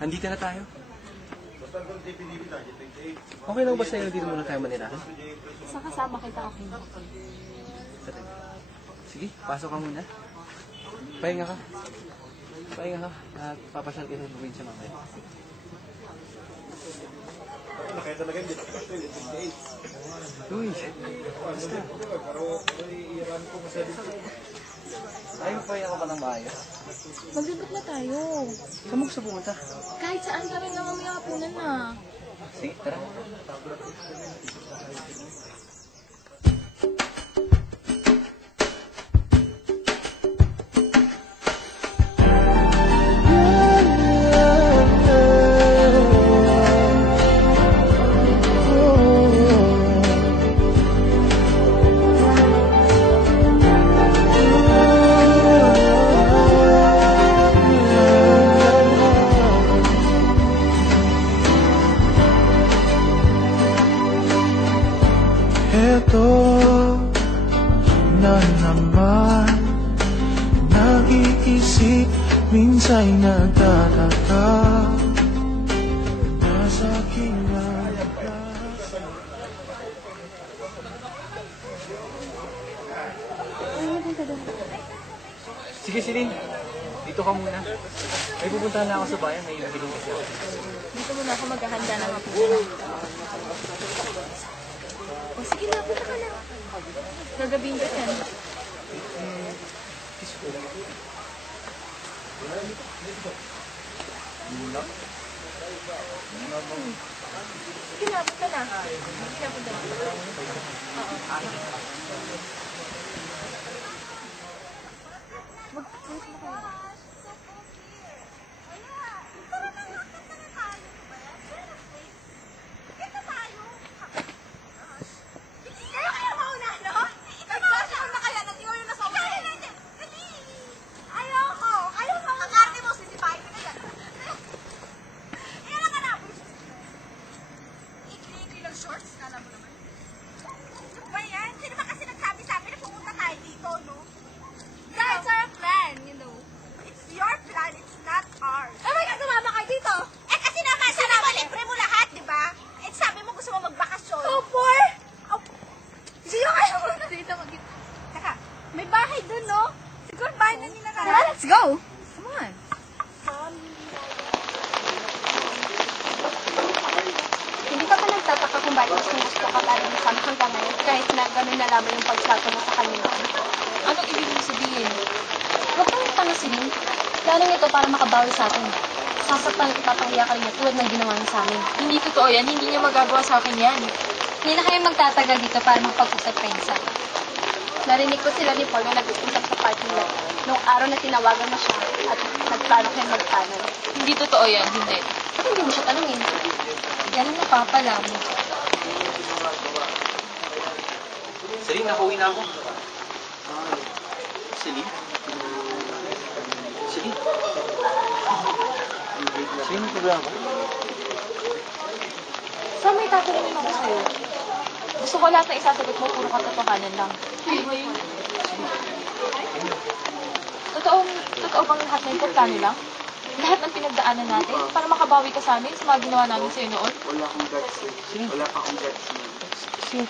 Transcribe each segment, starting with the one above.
Andito na tayo. Okay lang ba sa'yo dito muna tayo manirahan? Sa kasama kita, okay na. Sige, pasok ka muna. Pahinga ka. Pahinga ka. At papasyal kita sa probinsya mamaya. Uy, basta. Ayaw pahinga ka pa ng maayos. Maglibot na tayo. Saan mo gusto pumunta? Kahit saan ka rin na mamaya kapunan na. Sige, tara. Eto na naman, nag-iisip, minsan'y nagtataka. Nasa aking Sige, Celine. Dito ka muna. May pupuntahan na ako sa bayan. May ibiling kasi ako. Dito muna ako maghahanda ng hapunan. O sige na, punta ka na. Gagabihin ka yan. Kiss ko. Sige na, punta na. Sige na, punta na. Oo. Mag-wait mo kayo. May bahay dun, no? Siguro bahay na nila na. Tara, let's go! Come on. Hindi ka pa nagtataka kung bakit gusto ka pa rin kami hanggang ngayon kahit na gano'n na lamang yung pagtrato mo sa kanila. Anong ibig mong sabihin? Huwag kang pangasinin. Planong ito para makabawi sa atin. Sasaktan at ipapahiya ka rin niya tulad ng ginawa niya sa amin. Hindi totoo yan. Hindi niya magagawa sa akin yan. Hindi na kayo magtatagal dito para magpag-usap pensa. Narinig ko sila ni Paul na nag-usap sa parking lot nung araw na tinawagan mo siya at nagplano kayo magtanan. Hindi totoo yan. Hindi. Ba't hindi mo siya tanungin? Yan ang napapala mo. Celine, nakauwi na ako. Celine? Celine? Celine, may problema ba? Saan may tatanungin ako sa'yo? Gusto ko lahat na isasagot mo, puro katotohanan lang. Totoo bang lahat na yung plano lang? Lahat ng pinagdaanan natin para makabawi ka sa amin sa mga ginawa namin sa'yo noon? Wala akong guts eh. Wala pa akong guts eh.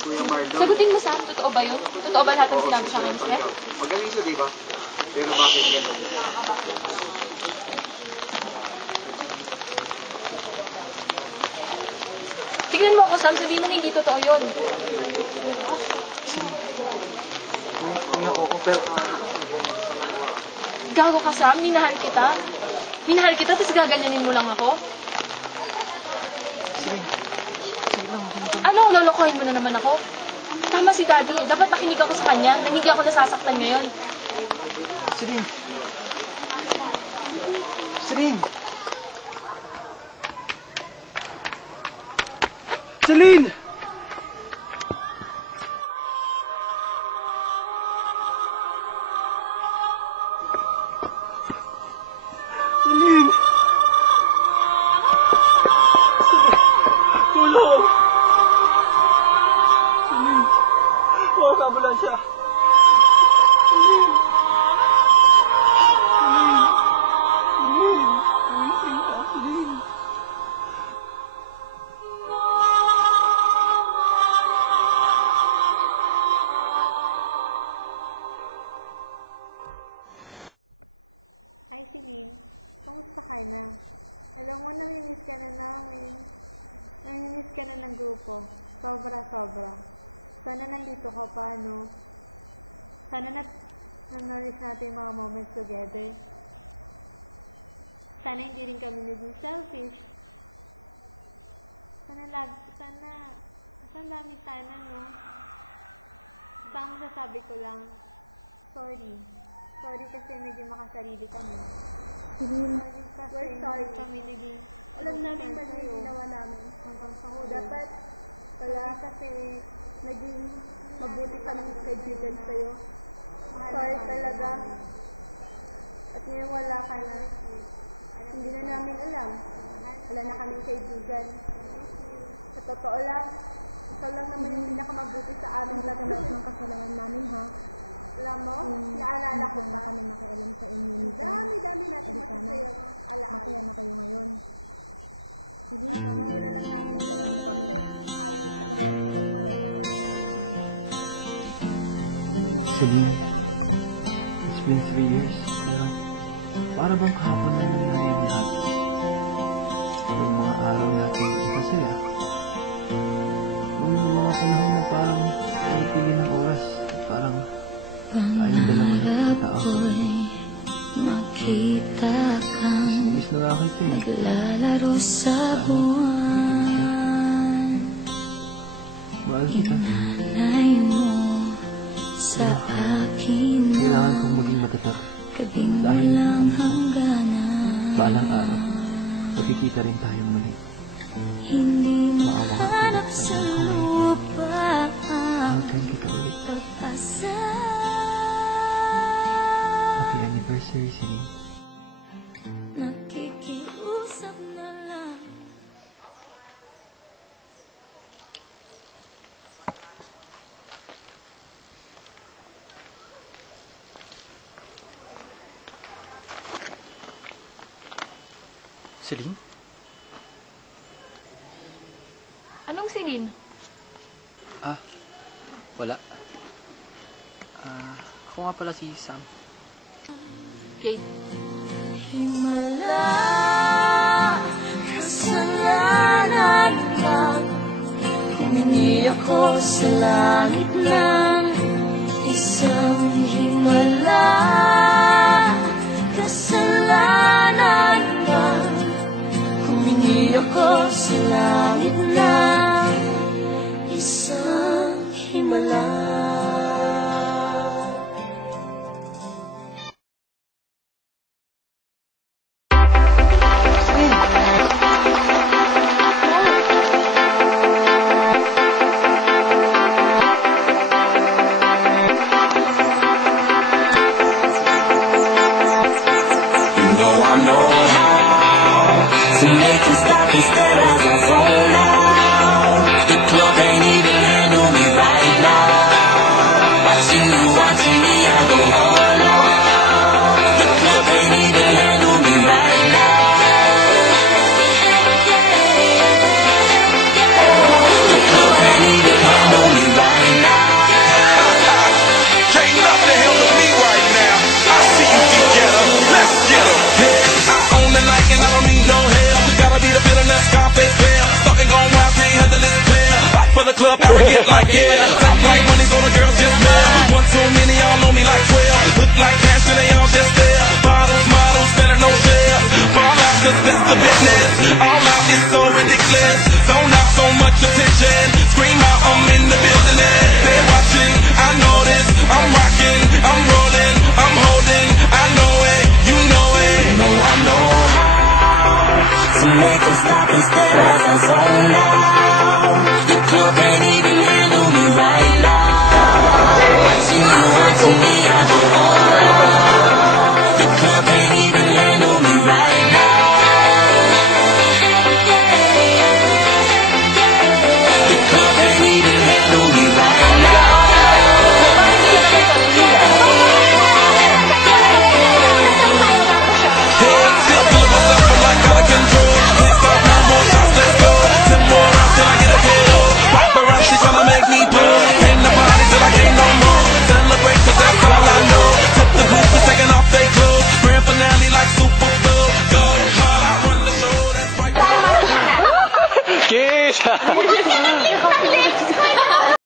Kuya Marlon. Sagutin mo, Sam, totoo ba yun? Totoo ba lahat ng sinabi sa akin, Sir? Magaling siya, di ba? Pero bakit gano'n? Tignan mo ako, Sam. Sabihin mo na hindi totoo yun. Uwi ako, pero... Gago ka, Sam. Minahal kita. Minahal kita, tapos gaganyanin mo lang ako. Celine. Sige lang, Ano, lolokohin mo na naman ako? Tama si Daddy. Dapat makinig ako sa kanya. Hindi ako nasasaktan ngayon. Celine. Celine! Celine! Celine! Tulong! Celine! Huwag ka ambulansya! Celine! Celine, it's been 3 years, pero para bang kahapon na nangyari ang lahat? Yung mga araw natin masaya. Yung mga panahon na parang pagpili ng oras, parang tayong dalawa ng tao. Makita kang Miss na nga kita eh. naglalaro sa buwan. Mahal kita. Inalay mo sa akin Kailangan na kong maging matatag. gabing walang hangganan. Balang araw, magkikita rin tayong muli. Hindi mahanap sa lupa ang Mahal kita ulit. pag-asa. Happy anniversary, Celine. Nakikiusap na lang. Celine? Anong Celine? Wala. Ako nga pala si Sam. Kate. Himala, kasalanan lang. Humingi ako sa langit ng isang himala. Kasalanan lang. Humingi ako sa langit ng isang himala. To make you stop and stare as I fall out. The club ain't even handle me right now. Watching me, I go all out. The club ain't even handle me right now. The club ain't even handle me right now. Can't nothing handle me right now. I see you can get 'em. Let's get 'em. I own the night and I don't need no help. Gotta be the villain that's Scarface fair. Fucking gone wild, can't handle this pair. Fight for the club, arrogant like yeah. Top like money's on the girls just mad. One too many, y'all know me like 12. Look like cash and they all just there. Bottles, models, better no share. Fall out 'cause that's the business. All out is so ridiculous. Don't have so much attention. Scream out, I'm in the building and they're watching. I know this, I'm rocking, I'm rolling, I'm holding. I know it, you know it. I know how to make them stop and stare as I zone out. The club ain't even handle me right now. Watching me, I go all out. The club ain't even handle me right now. The club ain't even handle me right now. Head tip, feel myself, I'm like out of control. Can't stop, no more shots, let's go. 10 more rounds till I get a KO. Wrap around, she tryna make me pull. Ain't nobody till I can't no more. Celebrate 'cause that's all I know. Took the group for taking off their clothes. Grand finale like Super Bowl. Go hard, I run the show, that's right. Kiss!